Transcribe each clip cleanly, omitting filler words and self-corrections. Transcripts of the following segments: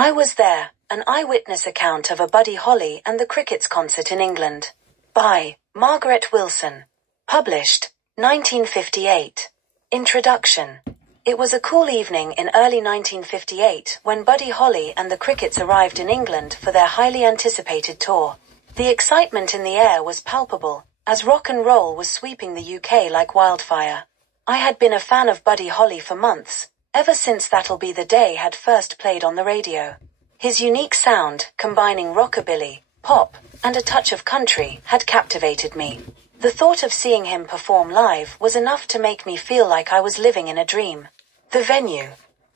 I Was There, an eyewitness account of a Buddy Holly and the Crickets concert in England. By Margaret Wilson. Published, 1958. Introduction. It was a cool evening in early 1958 when Buddy Holly and the Crickets arrived in England for their highly anticipated tour. The excitement in the air was palpable, as rock and roll was sweeping the UK like wildfire. I had been a fan of Buddy Holly for months, ever since That'll Be the Day had first played on the radio. His unique sound, combining rockabilly, pop, and a touch of country, had captivated me. The thought of seeing him perform live was enough to make me feel like I was living in a dream. The venue.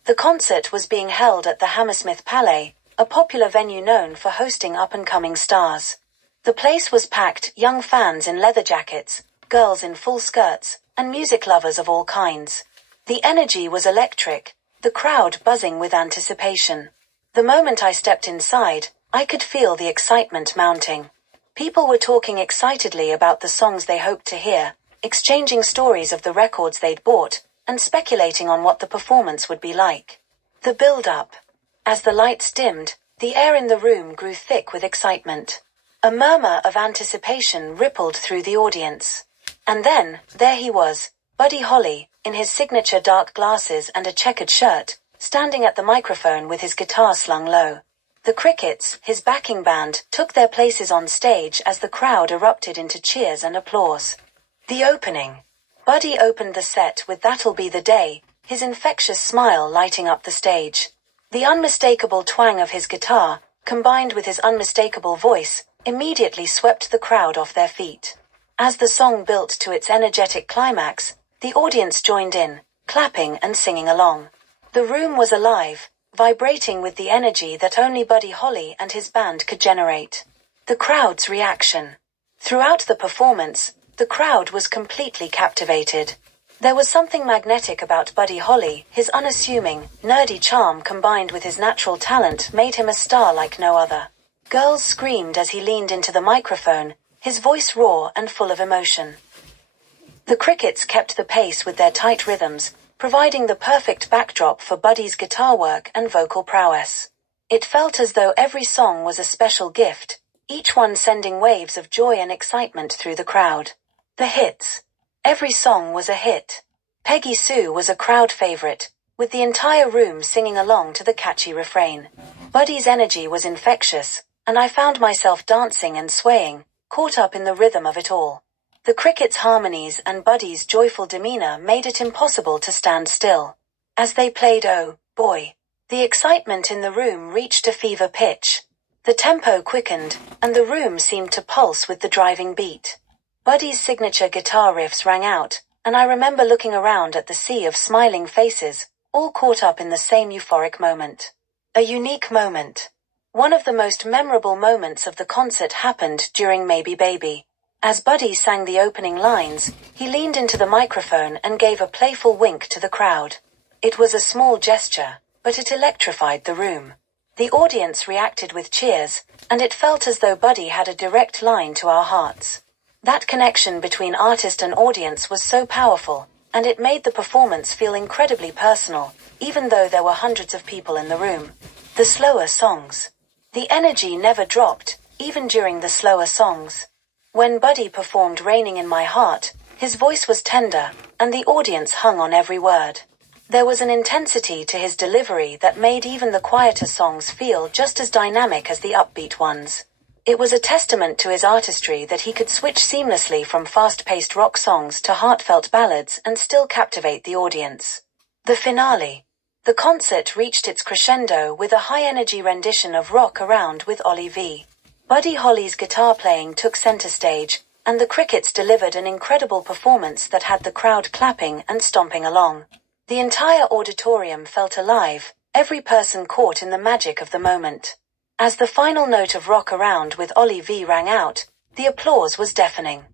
The concert was being held at the Hammersmith Palais, a popular venue known for hosting up-and-coming stars. The place was packed, young fans in leather jackets, girls in full skirts, and music lovers of all kinds. The energy was electric, the crowd buzzing with anticipation. The moment I stepped inside, I could feel the excitement mounting. People were talking excitedly about the songs they hoped to hear, exchanging stories of the records they'd bought, and speculating on what the performance would be like. The build-up. As the lights dimmed, the air in the room grew thick with excitement. A murmur of anticipation rippled through the audience. And then, there he was, Buddy Holly, in his signature dark glasses and a checkered shirt, standing at the microphone with his guitar slung low. The Crickets, his backing band, took their places on stage as the crowd erupted into cheers and applause. The opening. Buddy opened the set with That'll Be the Day, his infectious smile lighting up the stage. The unmistakable twang of his guitar, combined with his unmistakable voice, immediately swept the crowd off their feet. As the song built to its energetic climax, the audience joined in, clapping and singing along. The room was alive, vibrating with the energy that only Buddy Holly and his band could generate. The crowd's reaction. Throughout the performance, the crowd was completely captivated. There was something magnetic about Buddy Holly. His unassuming, nerdy charm combined with his natural talent made him a star like no other. Girls screamed as he leaned into the microphone, his voice raw and full of emotion. The Crickets kept the pace with their tight rhythms, providing the perfect backdrop for Buddy's guitar work and vocal prowess. It felt as though every song was a special gift, each one sending waves of joy and excitement through the crowd. The hits. Every song was a hit. Peggy Sue was a crowd favorite, with the entire room singing along to the catchy refrain. Buddy's energy was infectious, and I found myself dancing and swaying, caught up in the rhythm of it all. The Crickets' harmonies and Buddy's joyful demeanor made it impossible to stand still. As they played Oh, Boy, the excitement in the room reached a fever pitch. The tempo quickened, and the room seemed to pulse with the driving beat. Buddy's signature guitar riffs rang out, and I remember looking around at the sea of smiling faces, all caught up in the same euphoric moment. A unique moment. One of the most memorable moments of the concert happened during Maybe Baby. As Buddy sang the opening lines, he leaned into the microphone and gave a playful wink to the crowd. It was a small gesture, but it electrified the room. The audience reacted with cheers, and it felt as though Buddy had a direct line to our hearts. That connection between artist and audience was so powerful, and it made the performance feel incredibly personal, even though there were hundreds of people in the room. The slower songs. The energy never dropped, even during the slower songs. When Buddy performed Raining in My Heart, his voice was tender, and the audience hung on every word. There was an intensity to his delivery that made even the quieter songs feel just as dynamic as the upbeat ones. It was a testament to his artistry that he could switch seamlessly from fast-paced rock songs to heartfelt ballads and still captivate the audience. The finale. The concert reached its crescendo with a high-energy rendition of Rock Around with Ollie V. Buddy Holly's guitar playing took center stage, and the Crickets delivered an incredible performance that had the crowd clapping and stomping along. The entire auditorium felt alive, every person caught in the magic of the moment. As the final note of Rock Around with Ollie V rang out, the applause was deafening.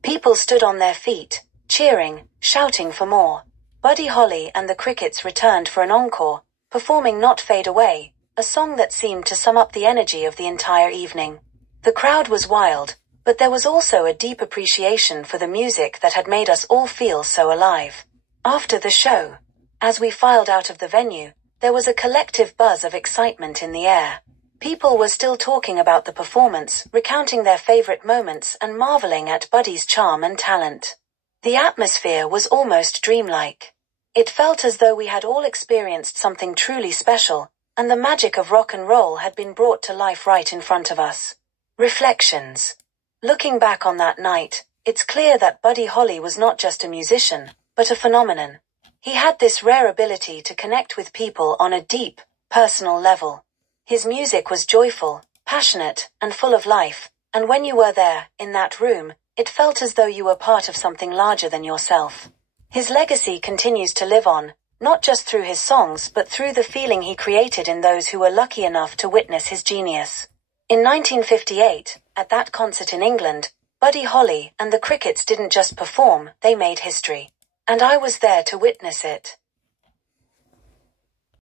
People stood on their feet, cheering, shouting for more. Buddy Holly and the Crickets returned for an encore, performing Not Fade Away, a song that seemed to sum up the energy of the entire evening. The crowd was wild, but there was also a deep appreciation for the music that had made us all feel so alive. After the show, as we filed out of the venue, There was a collective buzz of excitement in the air. People were still talking about the performance, recounting their favorite moments and marveling at Buddy's charm and talent. The atmosphere was almost dreamlike. It felt as though we had all experienced something truly special, and the magic of rock and roll had been brought to life right in front of us. Reflections. Looking back on that night, it's clear that Buddy Holly was not just a musician, but a phenomenon. He had this rare ability to connect with people on a deep, personal level. His music was joyful, passionate, and full of life, and when you were there, in that room, it felt as though you were part of something larger than yourself. His legacy continues to live on, not just through his songs but through the feeling he created in those who were lucky enough to witness his genius. In 1958, at that concert in England, Buddy Holly and the Crickets didn't just perform, they made history. And I was there to witness it.